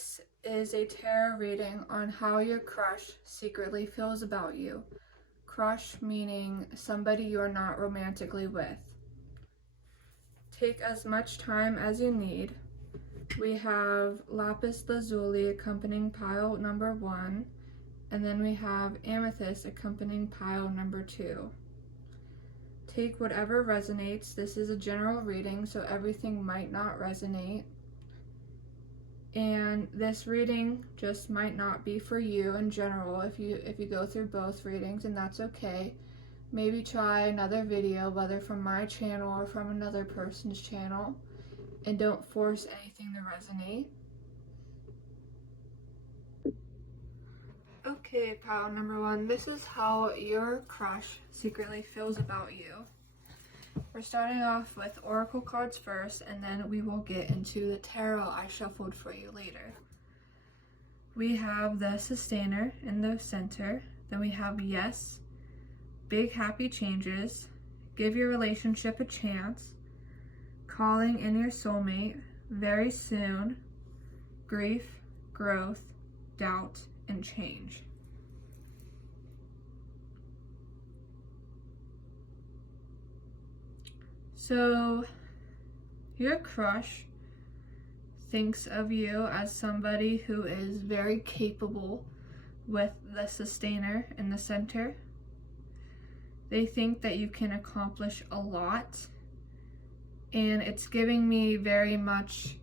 This is a tarot reading on how your crush secretly feels about you. Crush meaning somebody you're not romantically with. Take as much time as you need. We have lapis lazuli accompanying pile number 1, and then we have amethyst accompanying pile number 2. Take whatever resonates. This is a general reading, so everything might not resonate. And this reading just might not be for you in general if you go through both readings, and that's okay. Maybe try another video, whether from my channel or from another person's channel, and don't force anything to resonate. Okay, pile number 1, this is how your crush secretly feels about you. We're starting off with oracle cards first, and then we will get into the tarot I shuffled for you later. We have the sustainer in the center, then we have yes, big happy changes, give your relationship a chance, calling in your soulmate, very soon, grief, growth, doubt, and change. So your crush thinks of you as somebody who is very capable with the sustainer in the center. They think that you can accomplish a lot, and it's giving me very much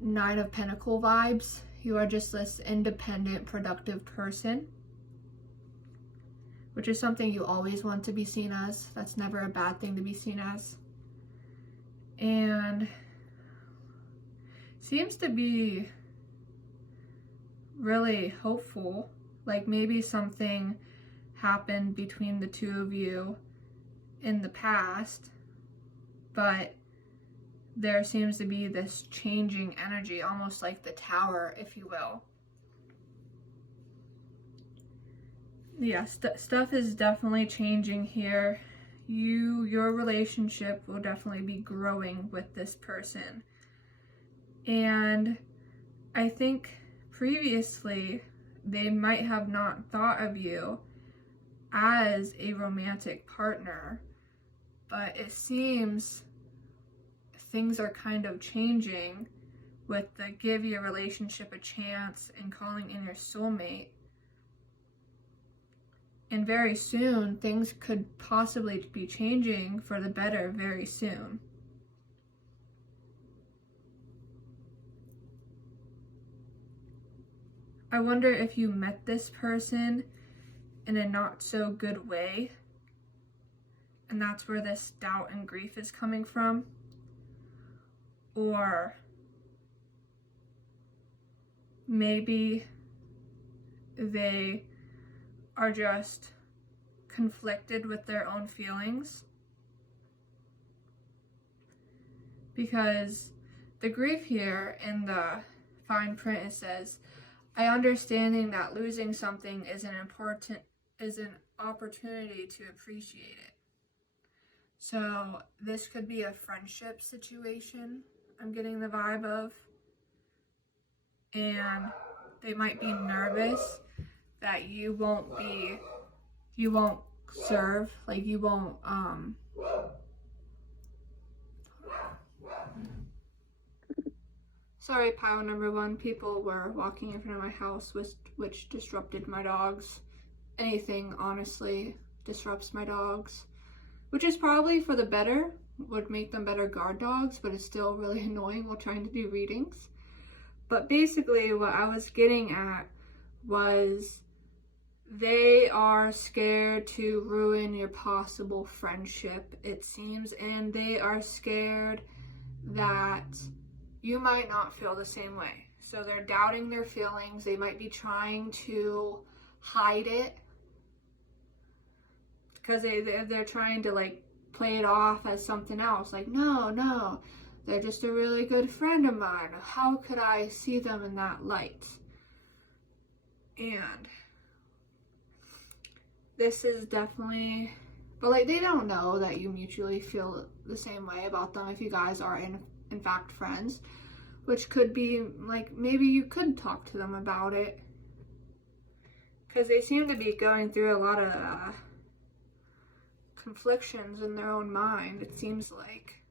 Nine of Pentacles vibes. You are just this independent, productive person, which is something you always want to be seen as. That's never a bad thing to be seen as. And seems to be really hopeful, like maybe something happened between the two of you in the past, but there seems to be this changing energy, almost like the Tower, if you will. Yeah, stuff is definitely changing here. Your relationship will definitely be growing with this person. And I think previously they might have not thought of you as a romantic partner, but it seems things are kind of changing with the give your relationship a chance and calling in your soulmate. And very soon, things could possibly be changing for the better very soon. I wonder if you met this person in a not so good way, and that's where this doubt and grief is coming from. Or maybe they are just conflicted with their own feelings, because the grief here in the fine print, it says, I understanding that losing something is an opportunity to appreciate it. So this could be a friendship situation, I'm getting the vibe of, and they might be nervous that you won't serve, like you won't, sorry, pile number 1, people were walking in front of my house, which disrupted my dogs. Anything, honestly, disrupts my dogs, which is probably for the better, would make them better guard dogs, but it's still really annoying while trying to do readings. But basically what I was getting at was they are scared to ruin your possible friendship, it seems, and they are scared that you might not feel the same way. So they're doubting their feelings. They might be trying to hide it because they're trying to like play it off as something else. Like, no, they're just a really good friend of mine. How could I see them in that light? And this is definitely, but like they don't know that you mutually feel the same way about them if you guys are in fact friends. which could be like maybe you could talk to them about it, because they seem to be going through a lot of conflictions in their own mind, it seems like.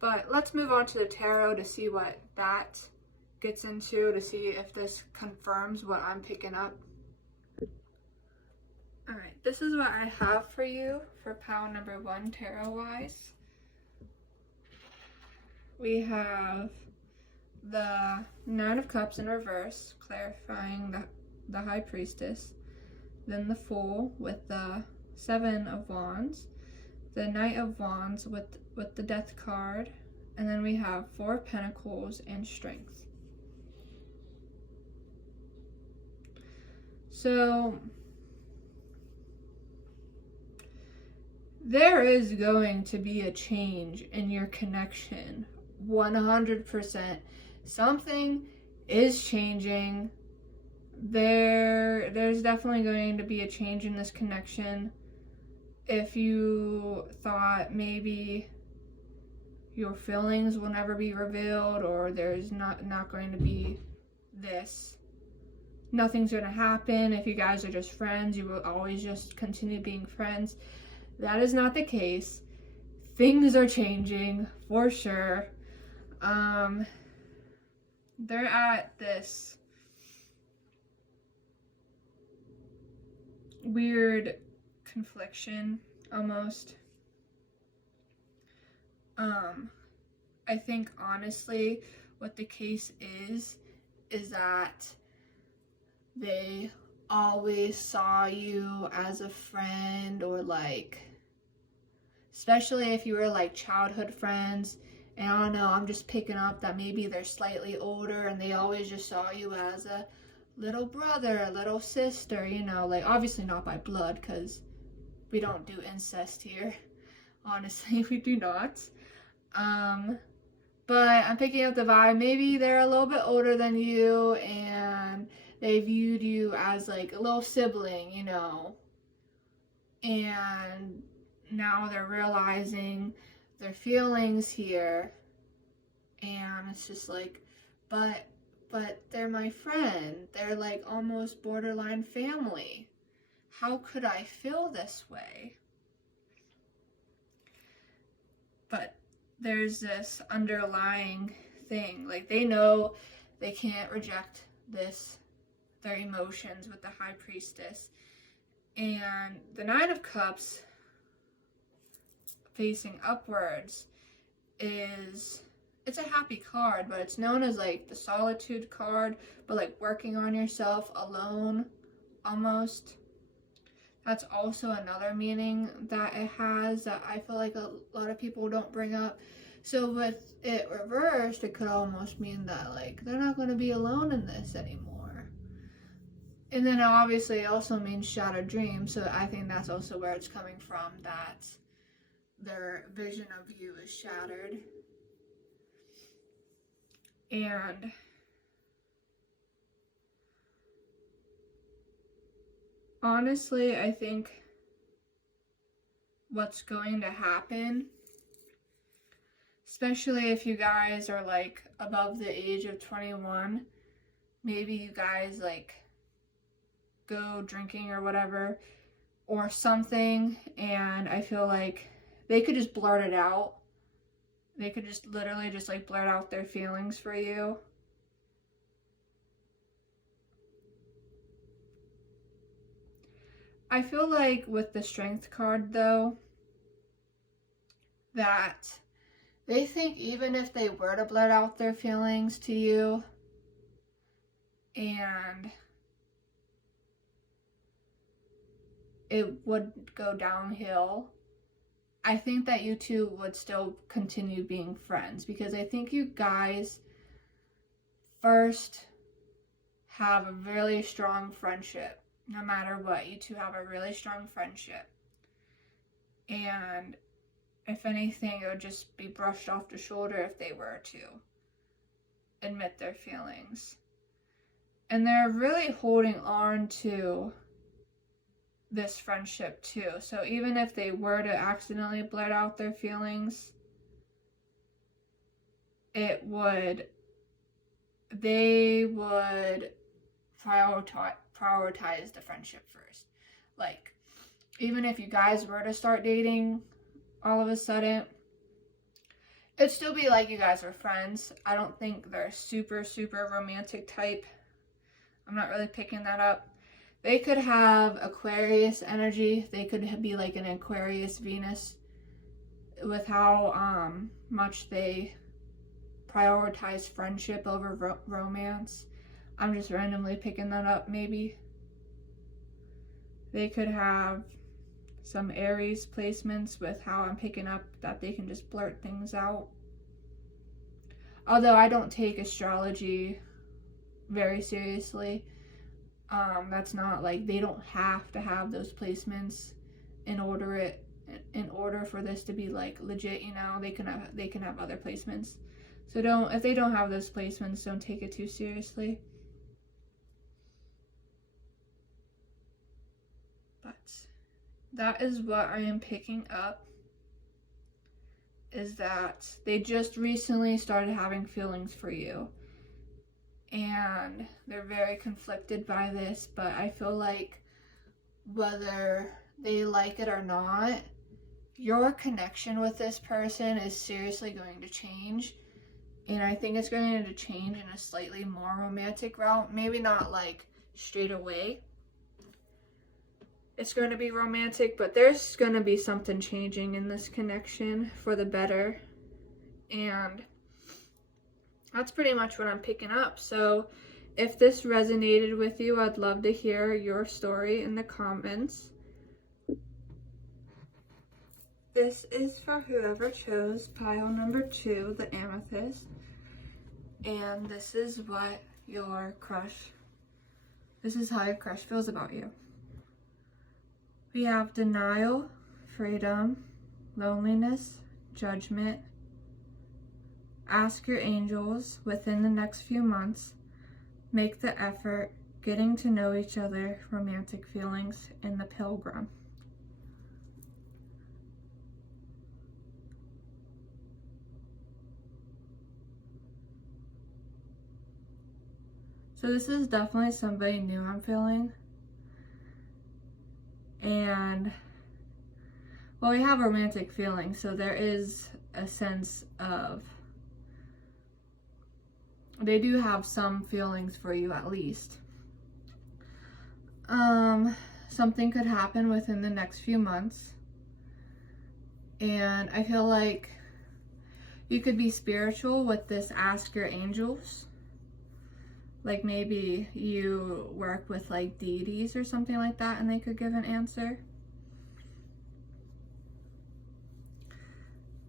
But let's move on to the tarot to see what that gets into, to see if this confirms what I'm picking up. Alright, this is what I have for you for pile number 1 tarot wise. We have the 9 of Cups in reverse, clarifying the High Priestess. Then the Fool with the 7 of Wands. The Knight of Wands with the Death card. And then we have 4 Pentacles and Strength. So there is going to be a change in your connection. 100%. Something is changing. There's definitely going to be a change in this connection. If you thought maybe your feelings will never be revealed, or there's not going to be this, nothing's going to happen, if you guys are just friends, you will always just continue being friends, that is not the case. Things are changing for sure. They're at this weird confliction almost. I think honestly what the case is that they always saw you as a friend, or like, especially if you were like childhood friends, and I don't know, I'm just picking up that maybe they're slightly older and they always just saw you as a little brother, a little sister, you know, like obviously not by blood, because we don't do incest here. Honestly, we do not. But I'm picking up the vibe, maybe they're a little bit older than you and they viewed you as like a little sibling, you know, and now they're realizing their feelings here, and it's just like, but they're my friend, they're like almost borderline family. How could I feel this way? But there's this underlying thing, like they know they can't reject their emotions with the High Priestess. And the 9 of Cups facing upwards it's a happy card, but it's known as like the solitude card, but like working on yourself alone almost. That's also another meaning that it has that I feel like a lot of people don't bring up. So with it reversed, it could almost mean that like they're not going to be alone in this anymore. And then obviously it also means shattered dreams, so I think that's also where it's coming from, that their vision of you is shattered. And honestly, I think what's going to happen, especially if you guys are like above the age of 21, maybe you guys like go drinking or whatever or something, and I feel like they could just blurt it out. They could just literally just like blurt out their feelings for you. I feel like with the Strength card though, that they think even if they were to blurt out their feelings to you and it would go downhill, I think that you two would still continue being friends, because I think you guys first have a really strong friendship. No matter what, you two have a really strong friendship. And if anything, it would just be brushed off the shoulder if they were to admit their feelings. And they're really holding on to this friendship too. So even if they were to accidentally blurt out their feelings, they would prioritize the friendship first. Like, even if you guys were to start dating all of a sudden, it'd still be like you guys are friends. I don't think they're super, super romantic type. I'm not really picking that up. They could have Aquarius energy. They could be like an Aquarius Venus with how much they prioritize friendship over romance. I'm just randomly picking that up, maybe. They could have some Aries placements with how I'm picking up that they can just blurt things out. Although I don't take astrology very seriously. That's not like, they don't have to have those placements in order for this to be like legit, you know. They can have other placements. So if they don't have those placements, don't take it too seriously. But that is what I am picking up, is that they just recently started having feelings for you. And they're very conflicted by this, but I feel like whether they like it or not, your connection with this person is seriously going to change. And I think it's going to change in a slightly more romantic route. Maybe not like straight away it's going to be romantic, but there's going to be something changing in this connection for the better. And that's pretty much what I'm picking up. So if this resonated with you, I'd love to hear your story in the comments. This is for whoever chose pile number 2, the amethyst. And this is how your crush feels about you. We have denial, freedom, loneliness, judgment. Ask your angels within the next few months. Make the effort, getting to know each other, romantic feelings, and the pilgrim. So this is definitely somebody new I'm feeling. And, well, we have romantic feelings, so there is a sense of, they do have some feelings for you at least. Something could happen within the next few months. And I feel like you could be spiritual with this ask your angels. Like maybe you work with like deities or something like that and they could give an answer.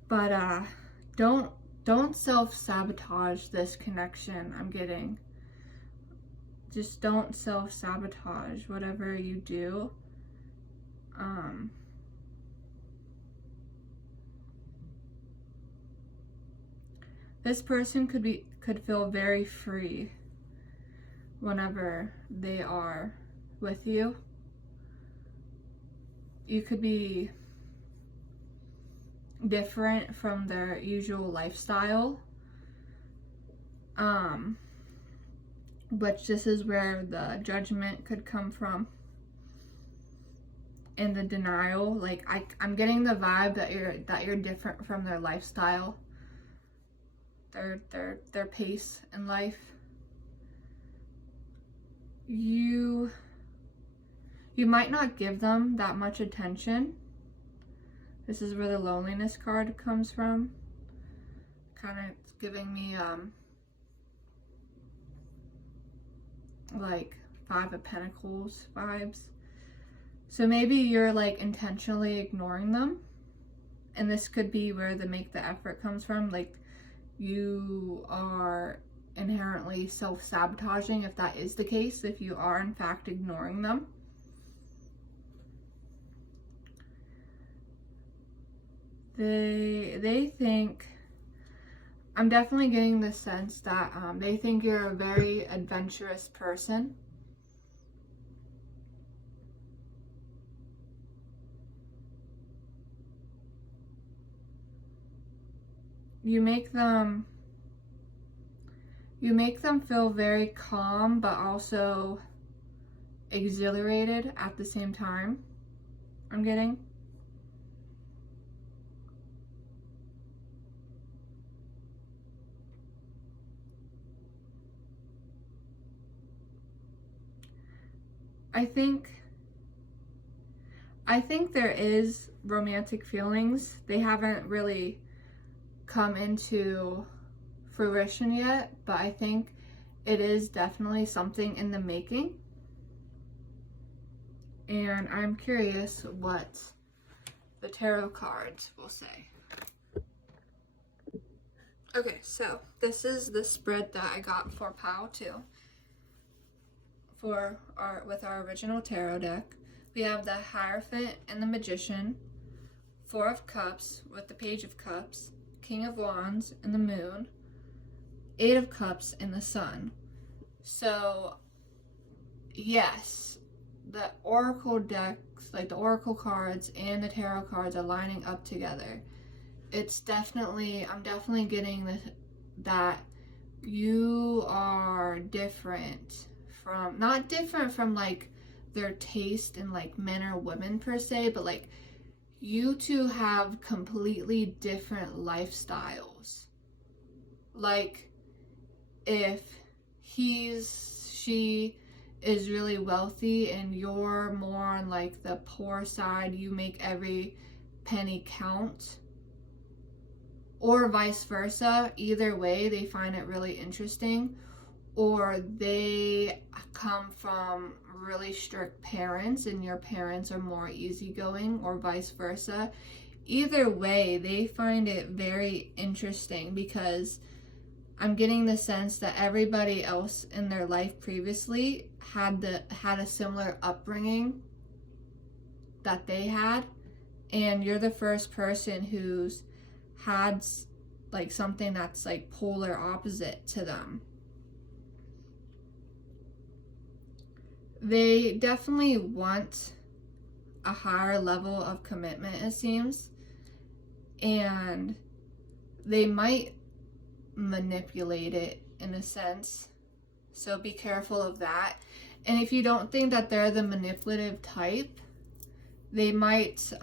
But don't self-sabotage this connection I'm getting. Just don't self-sabotage whatever you do. This person could feel very free whenever they are with you. You could be different from their usual lifestyle. But this is where the judgment could come from. And the denial. Like I'm getting the vibe that you're different from their lifestyle. Their pace in life. You might not give them that much attention. This is where the loneliness card comes from. Kind of giving me like 5 of Pentacles vibes. So maybe you're like intentionally ignoring them. And this could be where the make the effort comes from. Like you are inherently self-sabotaging if that is the case, if you are in fact ignoring them. They think, I'm definitely getting the sense that they think you're a very adventurous person. You make them You make them feel very calm, but also exhilarated at the same time, I'm getting. I think there is romantic feelings. They haven't really come into fruition yet, but I think it is definitely something in the making. And I'm curious what the tarot cards will say. Okay, so this is the spread that I got for POW 2 with our original tarot deck. We have the Hierophant and the Magician, Four of Cups with the Page of Cups, King of Wands and the Moon, Eight of Cups and the Sun. So, yes, the oracle decks, like the oracle cards and the tarot cards, are lining up together. It's definitely, I'm definitely getting that you are different from, not different from like their taste in like men or women per se, but like you two have completely different lifestyles. Like if she is really wealthy and you're more on like the poor side, you make every penny count, or vice versa. Either way, they find it really interesting. Or they come from really strict parents and your parents are more easygoing, or vice versa. Either way, they find it very interesting because I'm getting the sense that everybody else in their life previously had a similar upbringing that they had, and you're the first person who's had like something that's like polar opposite to them. They definitely want a higher level of commitment, it seems, and they might manipulate it in a sense, so be careful of that. And if you don't think that they're the manipulative type, they might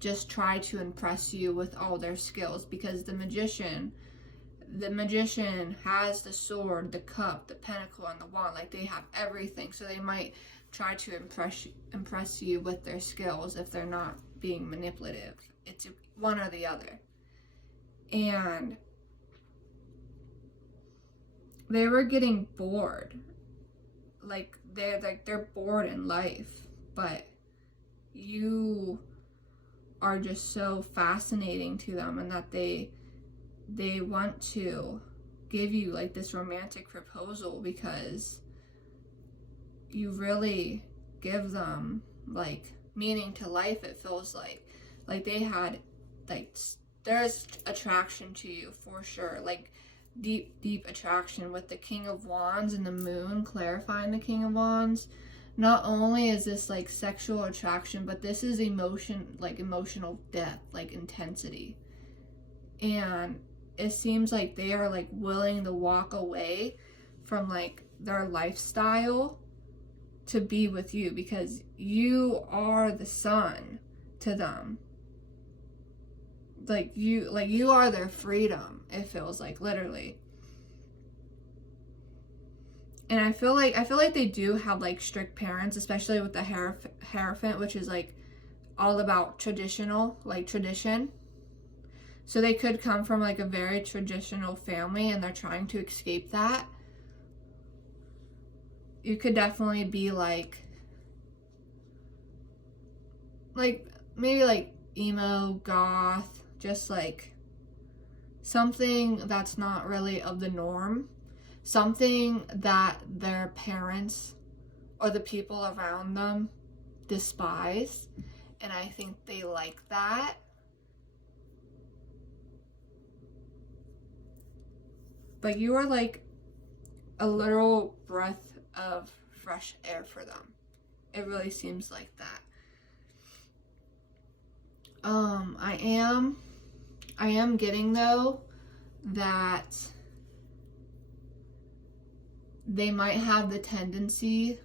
just try to impress you with all their skills, because the magician has the sword, the cup, the pentacle, and the wand. Like, they have everything, so they might try to impress you with their skills if they're not being manipulative. It's one or the other. And they were getting bored. Like they're bored in life, but you are just so fascinating to them, and that they want to give you like this romantic proposal because you really give them like meaning to life. It feels like they had like, there's attraction to you for sure, like deep attraction with the King of Wands and the Moon clarifying the King of Wands. Not only is this like sexual attraction, but this is emotional depth, like intensity. And it seems like they are like willing to walk away from like their lifestyle to be with you, because you are the sun to them. Like you are their freedom, it feels like, literally. And I feel like they do have like strict parents, especially with the Hierophant, which is like all about tradition. So they could come from like a very traditional family and they're trying to escape that. You could definitely be like maybe like emo, goth, just like something that's not really of the norm, something that their parents or the people around them despise, and I think they like that. But you are like a literal breath of fresh air for them. It really seems like that. I am getting though that they might have the tendency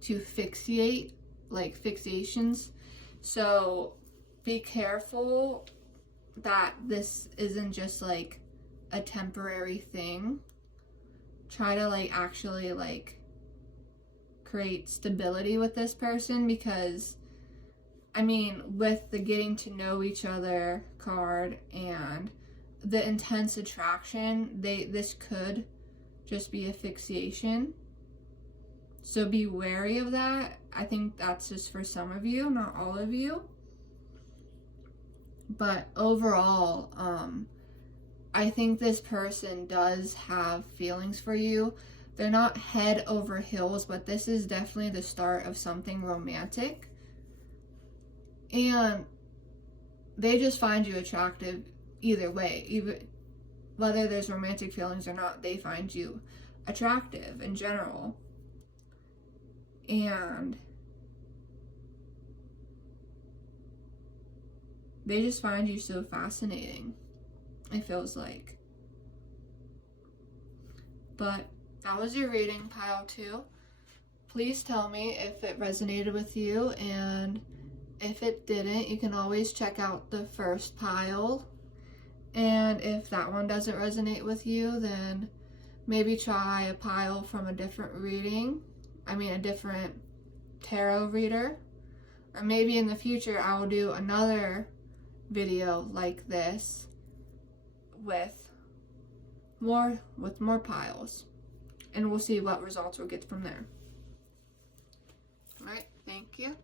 to fixate, like fixations. So be careful that this isn't just like a temporary thing. Try to like actually like create stability with this person, because I mean, with the getting to know each other card and the intense attraction, this could just be a fixation. So be wary of that. I think that's just for some of you, not all of you. But overall, I think this person does have feelings for you. They're not head over heels, but this is definitely the start of something romantic. And they just find you attractive either way. Even whether there's romantic feelings or not, they find you attractive in general. And they just find you so fascinating, it feels like. But that was your reading, pile 2. Please tell me if it resonated with you, and if it didn't, you can always check out the first pile. And if that one doesn't resonate with you, then maybe try a pile from a different reading. I mean, a different tarot reader. Or maybe in the future, I will do another video like this with more piles. And we'll see what results we'll get from there. Alright, thank you.